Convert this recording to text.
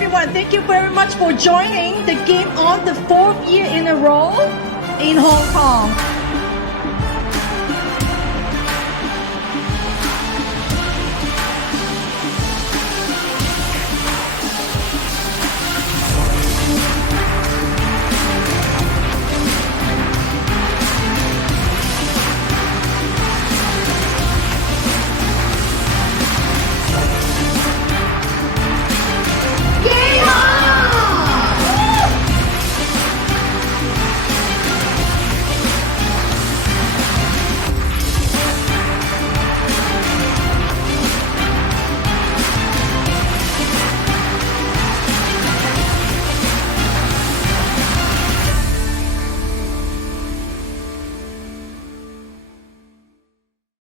everyone. Thank you very much for joining the game on the 4th year in a row in Hong Kong.